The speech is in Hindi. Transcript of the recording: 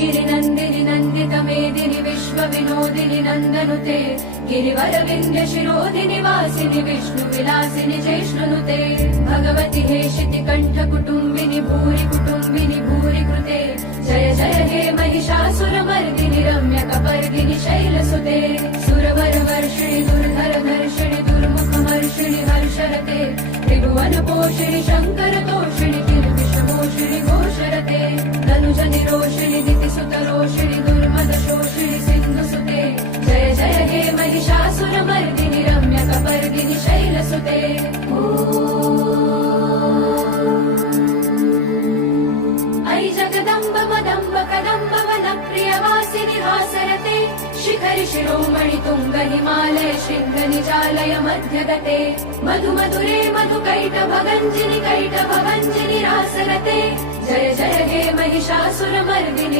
गिरिनन्दिनि नन्दित मेदिनि विश्वविनोदिनि नन्दनुते गिरिवरविन्द्य शिरोधिनि वासिनि विष्णु विलासिनि जैष्णुनुते भगवति हेशिति कण्ठ कुटुम्बिनि भूरि कृते जय जय हे महिषासुरमर्दिनि रम्यकपर्दिनि शैलसुते सुरवर वर्षिणि दुर्धर धर्षिणि दुर्मुखमर्षिणि हर्षरते त्रिभुवन पोषिणि शङ्कर तोषिणि किल्बिषमोषिणि घोषरते धनुज निरोषिणि दितिसुतरोषिणि दुर्मद शोषिणि सिन्धुसुते जय जय हे महिषासुरमर्दिनि रम्यकपर्दिनि शैलसुते ऐ जगदम्ब मदम्ब कदम्ब वनप्रियवासिनि हासरते शिखरि शिरोमणि तुङ्ग हिमालय शृङ्ग निजालय मध्यगते मधु मधुरे मधुकैटभगञ्जिनि रासरते जय जय हे महिषासुरमर्दिनि